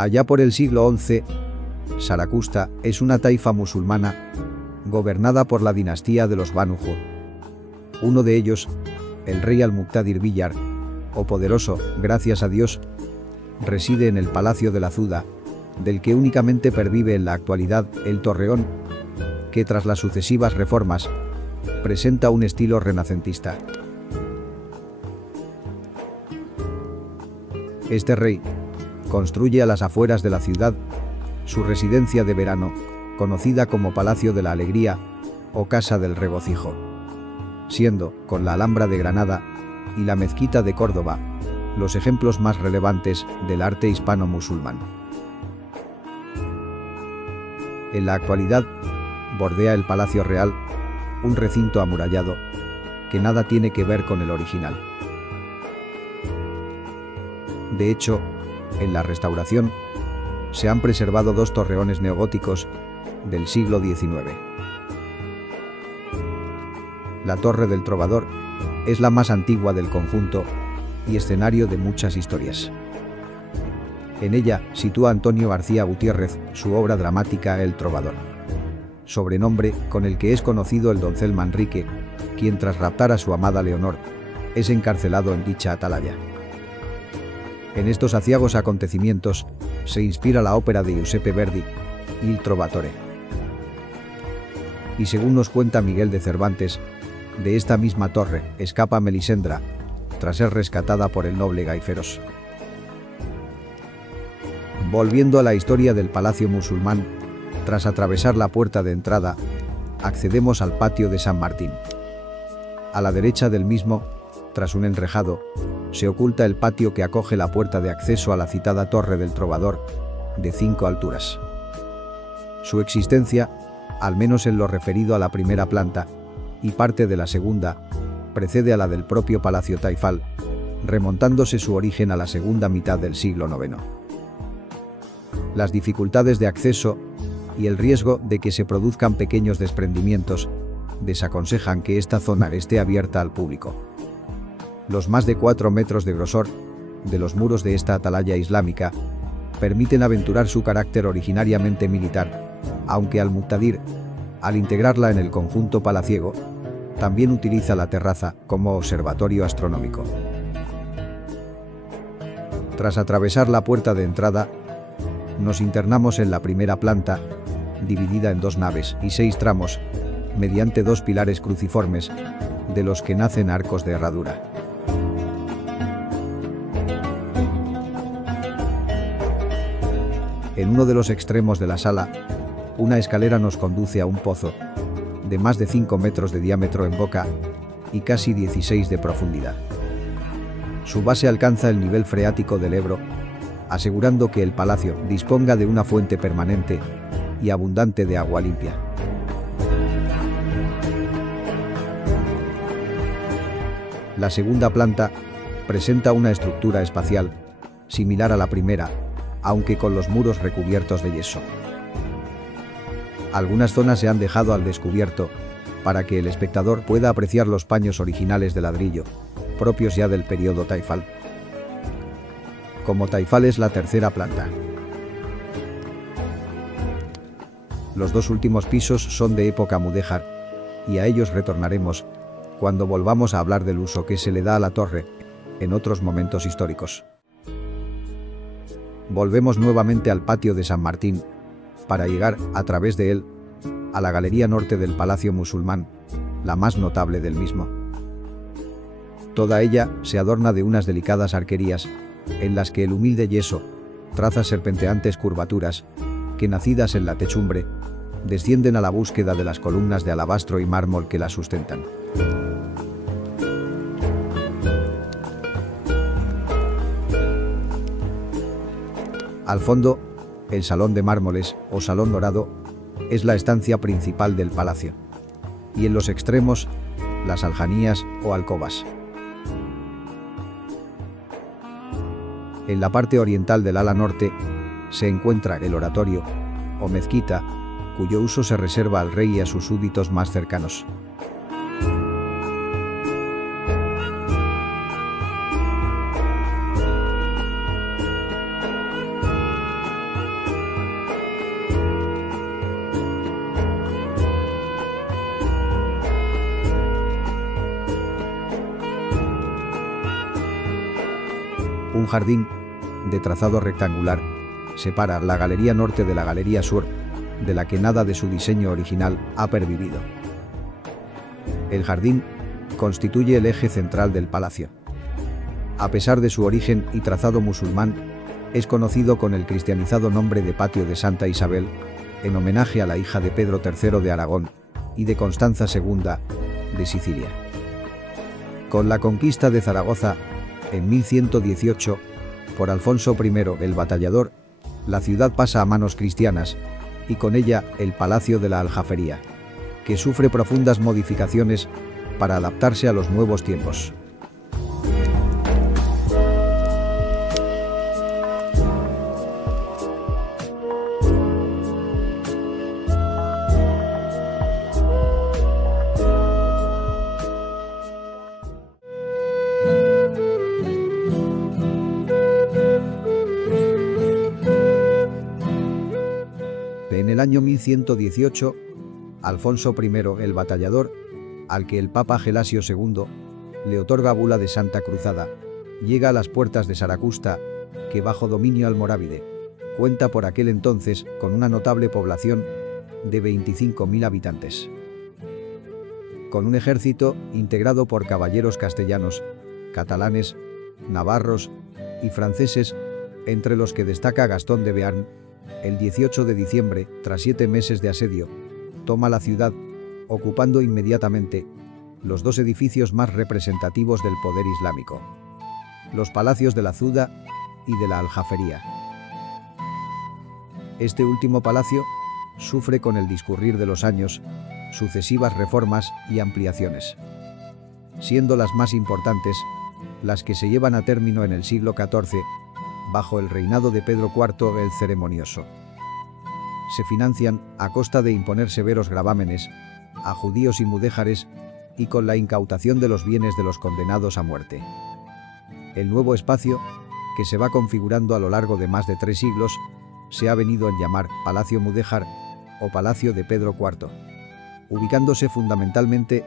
Allá por el siglo XI, Zaragoza es una taifa musulmana gobernada por la dinastía de los Banu Hur. Uno de ellos, el rey Al-Muqtadir Billar, o poderoso, gracias a Dios, reside en el Palacio de la Zuda, del que únicamente pervive en la actualidad el torreón, que tras las sucesivas reformas, presenta un estilo renacentista. Este rey construye a las afueras de la ciudad su residencia de verano, conocida como Palacio de la Alegría o Casa del Regocijo, siendo, con la Alhambra de Granada y la Mezquita de Córdoba, los ejemplos más relevantes del arte hispano-musulmán. En la actualidad, bordea el Palacio Real un recinto amurallado que nada tiene que ver con el original. De hecho, en la restauración, se han preservado dos torreones neogóticos del siglo XIX. La Torre del Trovador es la más antigua del conjunto y escenario de muchas historias. En ella sitúa Antonio García Gutiérrez su obra dramática El Trovador, sobrenombre con el que es conocido el doncel Manrique, quien tras raptar a su amada Leonor, es encarcelado en dicha atalaya. En estos aciagos acontecimientos se inspira la ópera de Giuseppe Verdi, Il Trovatore. Y según nos cuenta Miguel de Cervantes, de esta misma torre escapa Melisendra, tras ser rescatada por el noble Gaiferos. Volviendo a la historia del palacio musulmán, tras atravesar la puerta de entrada, accedemos al patio de San Martín. A la derecha del mismo, tras un enrejado, se oculta el patio que acoge la puerta de acceso a la citada Torre del Trovador, de 5 alturas. Su existencia, al menos en lo referido a la primera planta, y parte de la segunda, precede a la del propio Palacio Taifal, remontándose su origen a la segunda mitad del siglo IX. Las dificultades de acceso y el riesgo de que se produzcan pequeños desprendimientos desaconsejan que esta zona esté abierta al público. Los más de 4 metros de grosor de los muros de esta atalaya islámica permiten aventurar su carácter originariamente militar, aunque Al-Muqtadir, al integrarla en el conjunto palaciego, también utiliza la terraza como observatorio astronómico. Tras atravesar la puerta de entrada, nos internamos en la primera planta, dividida en 2 naves y 6 tramos, mediante 2 pilares cruciformes, de los que nacen arcos de herradura. En uno de los extremos de la sala, una escalera nos conduce a un pozo, de más de 5 metros de diámetro en boca y casi 16 de profundidad. Su base alcanza el nivel freático del Ebro, asegurando que el palacio disponga de una fuente permanente y abundante de agua limpia. La segunda planta presenta una estructura espacial, similar a la primera, aunque con los muros recubiertos de yeso. Algunas zonas se han dejado al descubierto, para que el espectador pueda apreciar los paños originales de ladrillo, propios ya del periodo Taifal. Como Taifal es la tercera planta. Los 2 últimos pisos son de época mudéjar, y a ellos retornaremos cuando volvamos a hablar del uso que se le da a la torre en otros momentos históricos. Volvemos nuevamente al patio de San Martín, para llegar, a través de él, a la galería norte del Palacio Musulmán, la más notable del mismo. Toda ella se adorna de unas delicadas arquerías, en las que el humilde yeso traza serpenteantes curvaturas, que nacidas en la techumbre, descienden a la búsqueda de las columnas de alabastro y mármol que la sustentan. Al fondo, el Salón de Mármoles, o Salón Dorado, es la estancia principal del palacio. Y en los extremos, las aljanías o alcobas. En la parte oriental del ala norte, se encuentra el oratorio, o mezquita, cuyo uso se reserva al rey y a sus súbditos más cercanos. jardín, de trazado rectangular, separa la galería norte de la galería sur, de la que nada de su diseño original ha pervivido. El jardín constituye el eje central del palacio. A pesar de su origen y trazado musulmán, es conocido con el cristianizado nombre de Patio de Santa Isabel, en homenaje a la hija de Pedro III de Aragón y de Constanza II de Sicilia. Con la conquista de Zaragoza, en 1118, por Alfonso I el Batallador, la ciudad pasa a manos cristianas, y con ella el Palacio de la Aljafería, que sufre profundas modificaciones para adaptarse a los nuevos tiempos. En el año 1118, Alfonso I el Batallador, al que el Papa Gelasio II le otorga bula de Santa Cruzada, llega a las puertas de Saracusta, que bajo dominio almorávide cuenta por aquel entonces con una notable población de 25.000 habitantes. Con un ejército integrado por caballeros castellanos, catalanes, navarros y franceses, entre los que destaca Gastón de Bearn, el 18 de diciembre, tras 7 meses de asedio, toma la ciudad, ocupando inmediatamente los 2 edificios más representativos del poder islámico: los palacios de la Zuda y de la Aljafería. Este último palacio sufre con el discurrir de los años sucesivas reformas y ampliaciones, siendo las más importantes las que se llevan a término en el siglo XIV, bajo el reinado de Pedro IV el Ceremonioso. Se financian a costa de imponer severos gravámenes a judíos y mudéjares y con la incautación de los bienes de los condenados a muerte. El nuevo espacio, que se va configurando a lo largo de más de 3 siglos, se ha venido a llamar Palacio Mudéjar o Palacio de Pedro IV, ubicándose fundamentalmente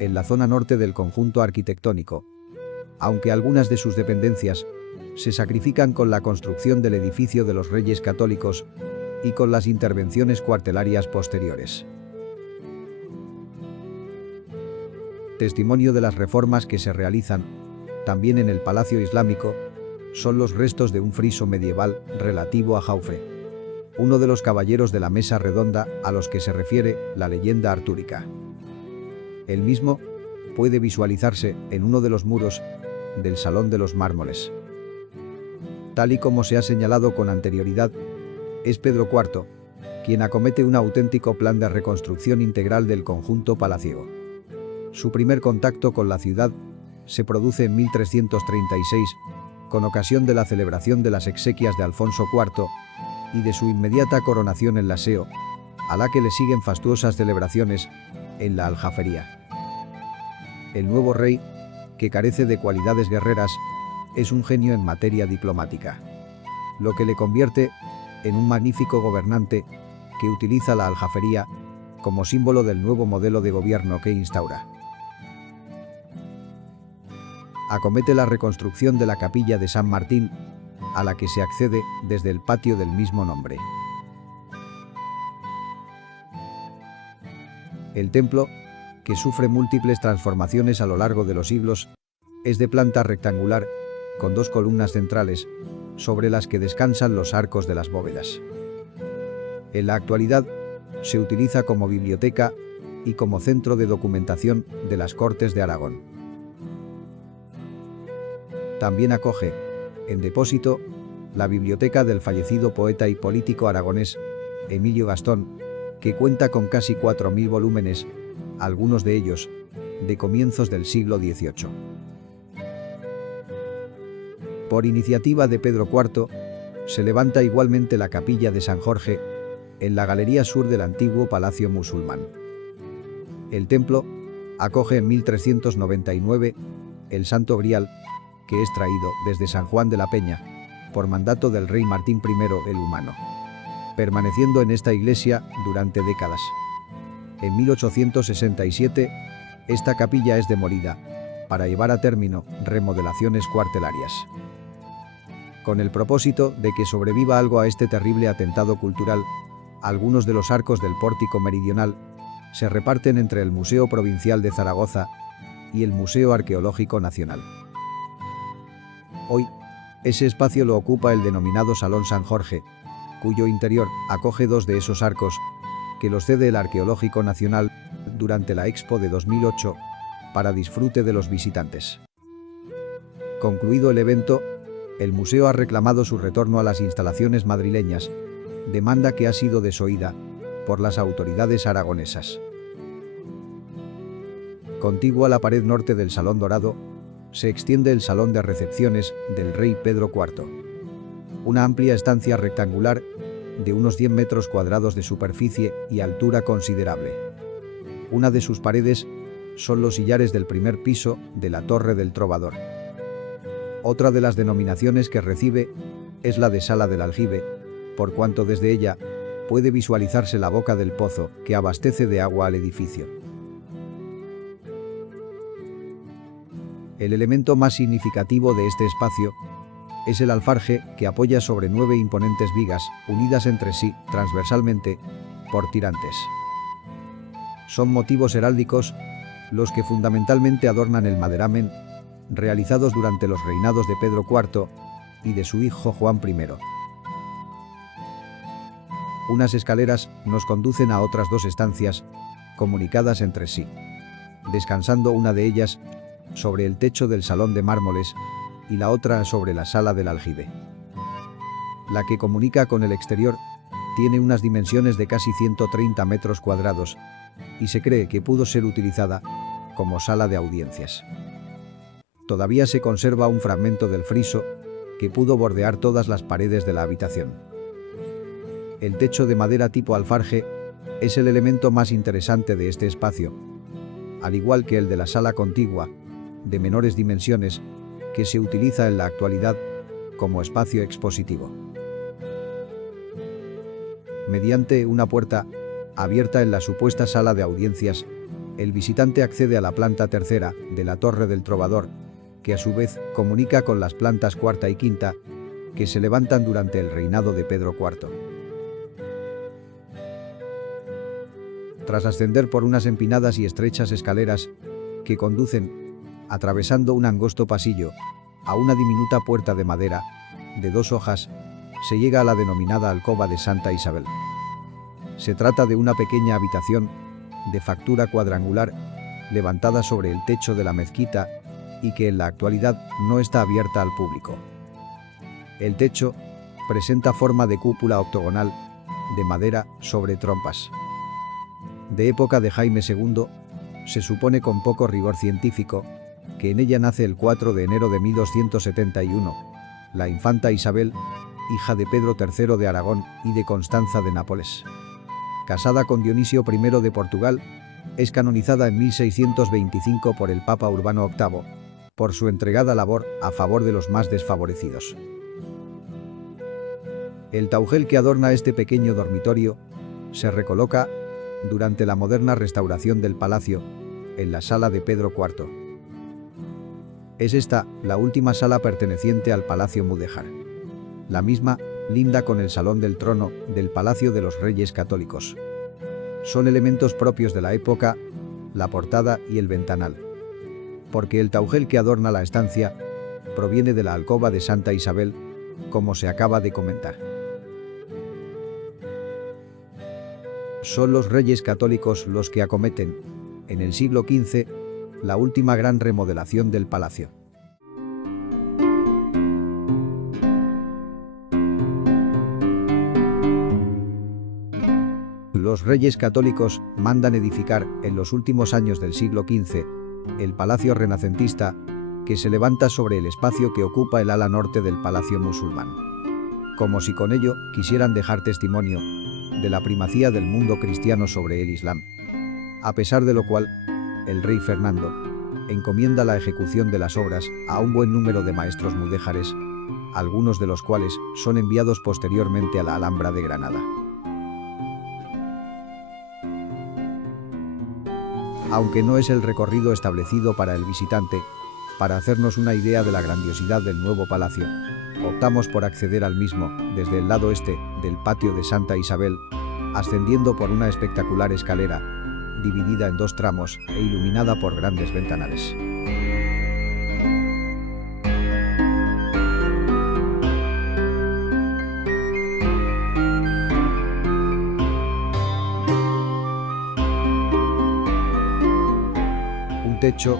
en la zona norte del conjunto arquitectónico, aunque algunas de sus dependencias se sacrifican con la construcción del edificio de los Reyes Católicos y con las intervenciones cuartelarias posteriores. Testimonio de las reformas que se realizan, también en el Palacio Islámico, son los restos de un friso medieval relativo a Jaufre, uno de los caballeros de la Mesa Redonda a los que se refiere la leyenda artúrica. El mismo puede visualizarse en uno de los muros del Salón de los Mármoles. Tal y como se ha señalado con anterioridad, es Pedro IV quien acomete un auténtico plan de reconstrucción integral del conjunto palaciego. Su primer contacto con la ciudad se produce en 1336, con ocasión de la celebración de las exequias de Alfonso IV y de su inmediata coronación en la Seo, a la que le siguen fastuosas celebraciones en la Aljafería. El nuevo rey, que carece de cualidades guerreras, es un genio en materia diplomática, lo que le convierte en un magnífico gobernante que utiliza la Aljafería como símbolo del nuevo modelo de gobierno que instaura. Acomete la reconstrucción de la capilla de San Martín, a la que se accede desde el patio del mismo nombre. El templo, que sufre múltiples transformaciones a lo largo de los siglos, es de planta rectangular, con 2 columnas centrales, sobre las que descansan los arcos de las bóvedas. En la actualidad, se utiliza como biblioteca y como centro de documentación de las Cortes de Aragón. También acoge, en depósito, la biblioteca del fallecido poeta y político aragonés, Emilio Gastón, que cuenta con casi 4.000 volúmenes, algunos de ellos de comienzos del siglo XVIII. Por iniciativa de Pedro IV, se levanta igualmente la capilla de San Jorge, en la galería sur del antiguo Palacio Musulmán. El templo acoge en 1399 el Santo Grial, que es traído desde San Juan de la Peña, por mandato del rey Martín I el Humano, permaneciendo en esta iglesia durante décadas. En 1867, esta capilla es demolida, para llevar a término remodelaciones cuartelarias. Con el propósito de que sobreviva algo a este terrible atentado cultural, algunos de los arcos del pórtico meridional se reparten entre el Museo Provincial de Zaragoza y el Museo Arqueológico Nacional. Hoy, ese espacio lo ocupa el denominado Salón San Jorge, cuyo interior acoge 2 de esos arcos, que los cede el Arqueológico Nacional durante la Expo de 2008 para disfrute de los visitantes. Concluido el evento, el museo ha reclamado su retorno a las instalaciones madrileñas, demanda que ha sido desoída por las autoridades aragonesas. Contiguo a la pared norte del Salón Dorado, se extiende el Salón de Recepciones del Rey Pedro IV. Una amplia estancia rectangular de unos 100 metros cuadrados de superficie y altura considerable. Una de sus paredes son los sillares del primer piso de la Torre del Trovador. Otra de las denominaciones que recibe es la de Sala del Aljibe, por cuanto desde ella puede visualizarse la boca del pozo que abastece de agua al edificio. El elemento más significativo de este espacio es el alfarje que apoya sobre 9 imponentes vigas unidas entre sí transversalmente por tirantes. Son motivos heráldicos los que fundamentalmente adornan el maderamen, realizados durante los reinados de Pedro IV y de su hijo Juan I. Unas escaleras nos conducen a otras 2 estancias, comunicadas entre sí, descansando una de ellas sobre el techo del Salón de Mármoles y la otra sobre la Sala del Aljibe. La que comunica con el exterior tiene unas dimensiones de casi 130 metros cuadrados y se cree que pudo ser utilizada como sala de audiencias. Todavía se conserva un fragmento del friso que pudo bordear todas las paredes de la habitación. El techo de madera tipo alfarje es el elemento más interesante de este espacio, al igual que el de la sala contigua, de menores dimensiones, que se utiliza en la actualidad como espacio expositivo. Mediante una puerta abierta en la supuesta sala de audiencias, el visitante accede a la planta tercera de la Torre del Trovador, que a su vez comunica con las plantas cuarta y quinta, que se levantan durante el reinado de Pedro IV. Tras ascender por unas empinadas y estrechas escaleras que conducen, atravesando un angosto pasillo, a una diminuta puerta de madera, de 2 hojas, se llega a la denominada alcoba de Santa Isabel. Se trata de una pequeña habitación, de factura cuadrangular, levantada sobre el techo de la mezquita y que en la actualidad no está abierta al público. El techo presenta forma de cúpula octogonal, de madera sobre trompas. De época de Jaime II, se supone con poco rigor científico que en ella nace el 4 de enero de 1271, la infanta Isabel, hija de Pedro III de Aragón y de Constanza de Nápoles. Casada con Dionisio I de Portugal, es canonizada en 1625 por el Papa Urbano VIII, por su entregada labor a favor de los más desfavorecidos. El taujel que adorna este pequeño dormitorio se recoloca, durante la moderna restauración del palacio, en la sala de Pedro IV. Es esta la última sala perteneciente al Palacio Mudéjar. La misma linda con el Salón del Trono del Palacio de los Reyes Católicos. Son elementos propios de la época, la portada y el ventanal. Porque el taujel que adorna la estancia proviene de la alcoba de Santa Isabel, como se acaba de comentar. Son los Reyes Católicos los que acometen, en el siglo XV, la última gran remodelación del palacio. Los Reyes Católicos mandan edificar, en los últimos años del siglo XV, el palacio renacentista, que se levanta sobre el espacio que ocupa el ala norte del palacio musulmán. Como si con ello quisieran dejar testimonio de la primacía del mundo cristiano sobre el Islam. A pesar de lo cual, el rey Fernando encomienda la ejecución de las obras a un buen número de maestros mudéjares, algunos de los cuales son enviados posteriormente a la Alhambra de Granada. Aunque no es el recorrido establecido para el visitante, para hacernos una idea de la grandiosidad del nuevo palacio, optamos por acceder al mismo desde el lado este del patio de Santa Isabel, ascendiendo por una espectacular escalera, dividida en dos tramos e iluminada por grandes ventanales. Un techo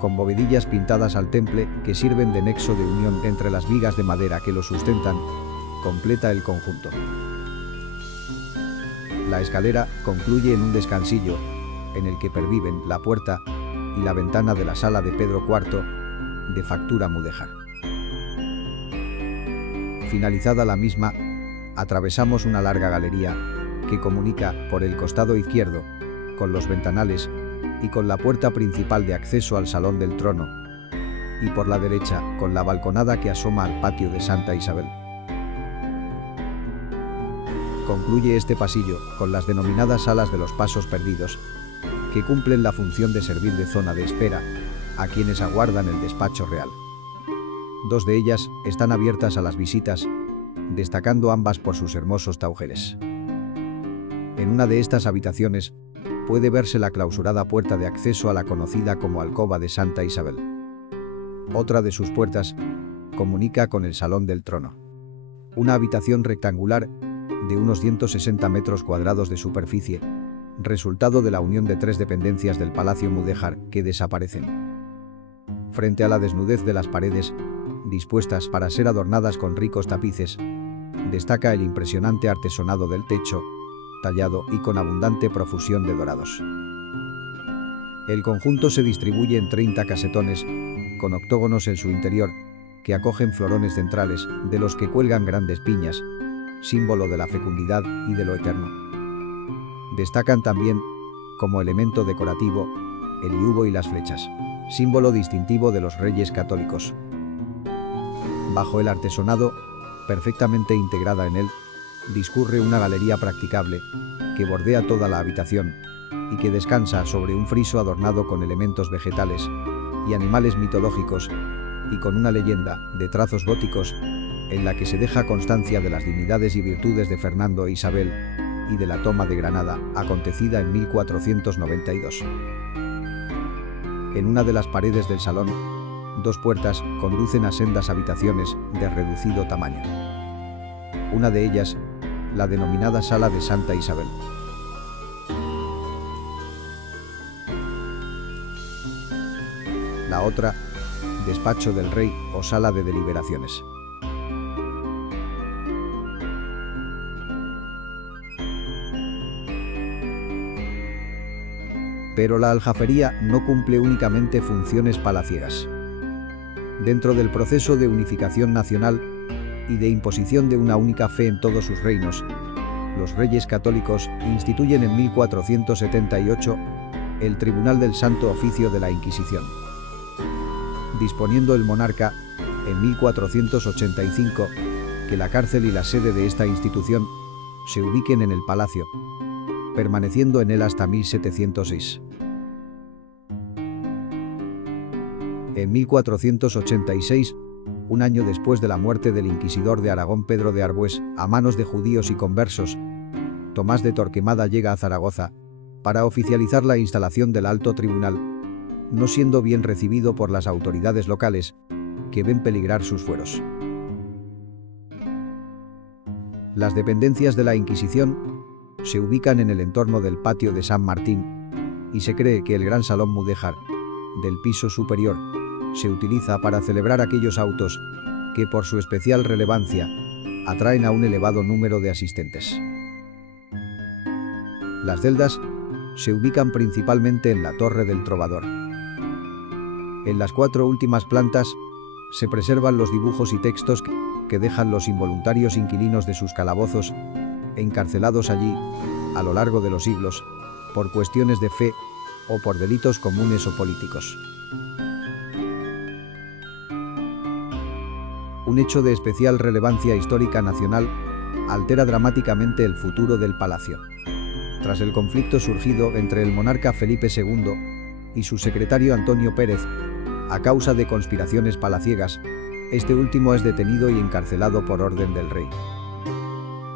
con bovedillas pintadas al temple que sirven de nexo de unión entre las vigas de madera que lo sustentan, completa el conjunto. La escalera concluye en un descansillo, en el que perviven la puerta y la ventana de la sala de Pedro IV, de factura mudéjar. Finalizada la misma, atravesamos una larga galería que comunica por el costado izquierdo con los ventanales y con la puerta principal de acceso al Salón del Trono, y por la derecha con la balconada que asoma al patio de Santa Isabel. Concluye este pasillo con las denominadas salas de los pasos perdidos, que cumplen la función de servir de zona de espera a quienes aguardan el despacho real. Dos de ellas están abiertas a las visitas, destacando ambas por sus hermosos taujeres. En una de estas habitaciones puede verse la clausurada puerta de acceso a la conocida como alcoba de Santa Isabel. Otra de sus puertas comunica con el Salón del Trono, una habitación rectangular de unos 160 metros cuadrados de superficie, resultado de la unión de tres dependencias del Palacio Mudéjar que desaparecen. Frente a la desnudez de las paredes, dispuestas para ser adornadas con ricos tapices, destaca el impresionante artesonado del techo, tallado y con abundante profusión de dorados. El conjunto se distribuye en 30 casetones, con octógonos en su interior, que acogen florones centrales, de los que cuelgan grandes piñas, símbolo de la fecundidad y de lo eterno. Destacan también, como elemento decorativo, el iugo y las flechas, símbolo distintivo de los reyes católicos. Bajo el artesonado, perfectamente integrada en él, discurre una galería practicable, que bordea toda la habitación, y que descansa sobre un friso adornado con elementos vegetales y animales mitológicos, y con una leyenda de trazos góticos, en la que se deja constancia de las dignidades y virtudes de Fernando e Isabel, y de la toma de Granada, acontecida en 1492. En una de las paredes del salón, dos puertas conducen a sendas habitaciones de reducido tamaño. Una de ellas, la denominada Sala de Santa Isabel. La otra, Despacho del Rey o Sala de Deliberaciones. Pero la aljafería no cumple únicamente funciones palaciegas. Dentro del proceso de unificación nacional y de imposición de una única fe en todos sus reinos, los reyes católicos instituyen en 1478 el Tribunal del Santo Oficio de la Inquisición, disponiendo el monarca, en 1485, que la cárcel y la sede de esta institución se ubiquen en el palacio, permaneciendo en él hasta 1706. En 1486, un año después de la muerte del inquisidor de Aragón Pedro de Arbués a manos de judíos y conversos, Tomás de Torquemada llega a Zaragoza para oficializar la instalación del Alto Tribunal, no siendo bien recibido por las autoridades locales, que ven peligrar sus fueros. Las dependencias de la Inquisición se ubican en el entorno del patio de San Martín, y se cree que el gran salón mudéjar, del piso superior, se utiliza para celebrar aquellos autos que, por su especial relevancia, atraen a un elevado número de asistentes. Las celdas se ubican principalmente en la Torre del Trovador. En las 4 últimas plantas se preservan los dibujos y textos que dejan los involuntarios inquilinos de sus calabozos, encarcelados allí, a lo largo de los siglos, por cuestiones de fe o por delitos comunes o políticos. Un hecho de especial relevancia histórica nacional altera dramáticamente el futuro del palacio. Tras el conflicto surgido entre el monarca Felipe II y su secretario Antonio Pérez, a causa de conspiraciones palaciegas, Este último es detenido y encarcelado por orden del rey.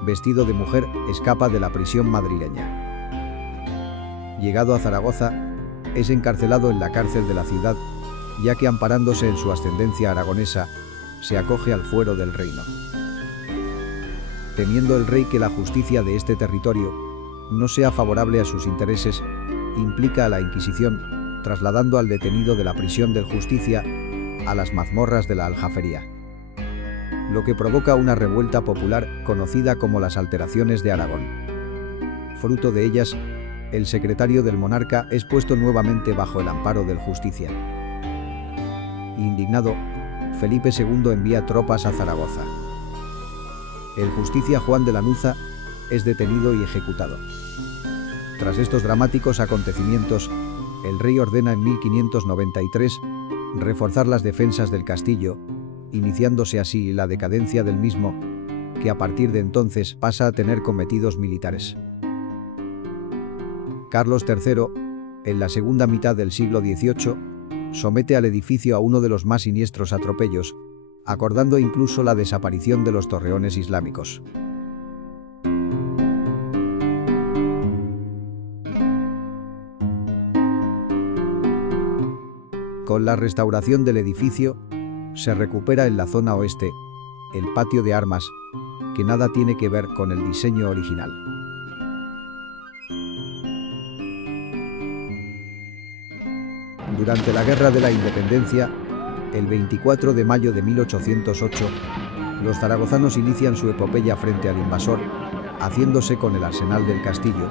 Vestido de mujer, escapa de la prisión madrileña. Llegado a Zaragoza, es encarcelado en la cárcel de la ciudad, ya que amparándose en su ascendencia aragonesa, se acoge al fuero del reino. Temiendo el rey que la justicia de este territorio no sea favorable a sus intereses, implica a la Inquisición, trasladando al detenido de la prisión del Justicia a las mazmorras de la Aljafería, lo que provoca una revuelta popular conocida como las Alteraciones de Aragón. Fruto de ellas, el secretario del monarca es puesto nuevamente bajo el amparo del Justicia. Indignado, Felipe II envía tropas a Zaragoza. El Justicia Juan de Lanuza es detenido y ejecutado. Tras estos dramáticos acontecimientos, el rey ordena en 1593 reforzar las defensas del castillo, iniciándose así la decadencia del mismo, que a partir de entonces pasa a tener cometidos militares. Carlos III, en la segunda mitad del siglo XVIII, somete al edificio a uno de los más siniestros atropellos, acordando incluso la desaparición de los torreones islámicos. Con la restauración del edificio, se recupera en la zona oeste el patio de armas, que nada tiene que ver con el diseño original. Durante la Guerra de la Independencia, el 24 de mayo de 1808, los zaragozanos inician su epopeya frente al invasor, haciéndose con el arsenal del castillo,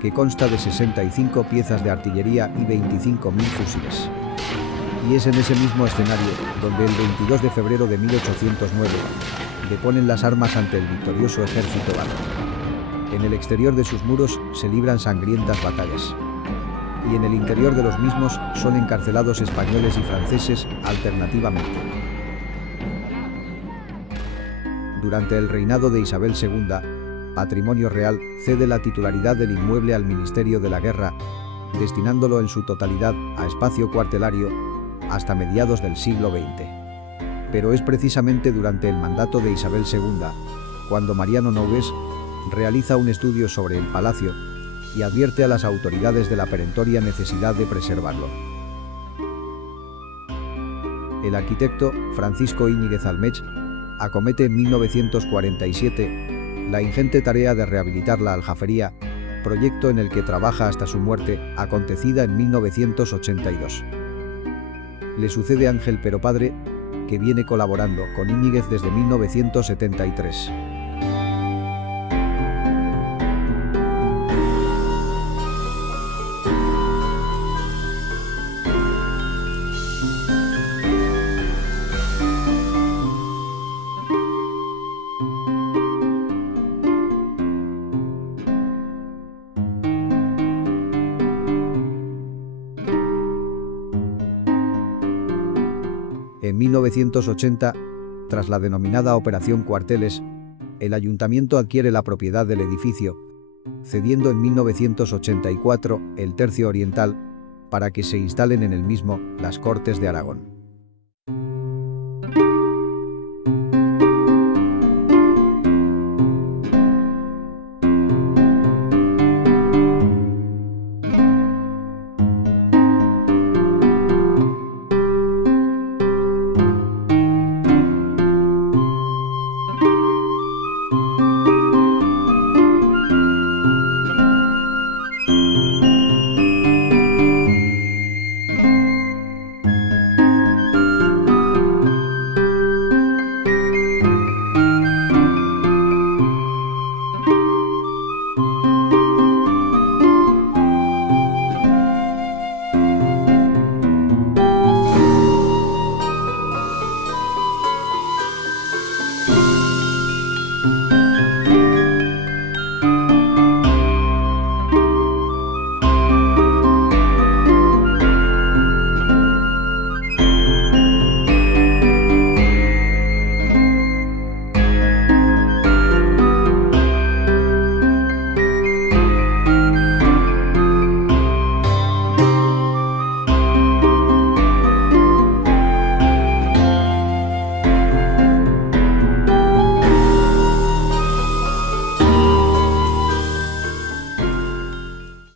que consta de 65 piezas de artillería y 25.000 fusiles. Y es en ese mismo escenario donde el 22 de febrero de 1809 deponen las armas ante el victorioso ejército báltico. En el exterior de sus muros se libran sangrientas batallas. Y en el interior de los mismos son encarcelados españoles y franceses alternativamente. Durante el reinado de Isabel II, Patrimonio Real cede la titularidad del inmueble al Ministerio de la Guerra, destinándolo en su totalidad a espacio cuartelario hasta mediados del siglo XX. Pero es precisamente durante el mandato de Isabel II cuando Mariano Nogués realiza un estudio sobre el palacio y advierte a las autoridades de la perentoria necesidad de preservarlo. El arquitecto Francisco Íñiguez Almech acomete en 1947 la ingente tarea de rehabilitar la Aljafería, proyecto en el que trabaja hasta su muerte, acontecida en 1982. Le sucede Ángel Pero Padre, que viene colaborando con Íñiguez desde 1973. En 1980, tras la denominada Operación Cuarteles, el ayuntamiento adquiere la propiedad del edificio, cediendo en 1984 el tercio oriental para que se instalen en el mismo las Cortes de Aragón.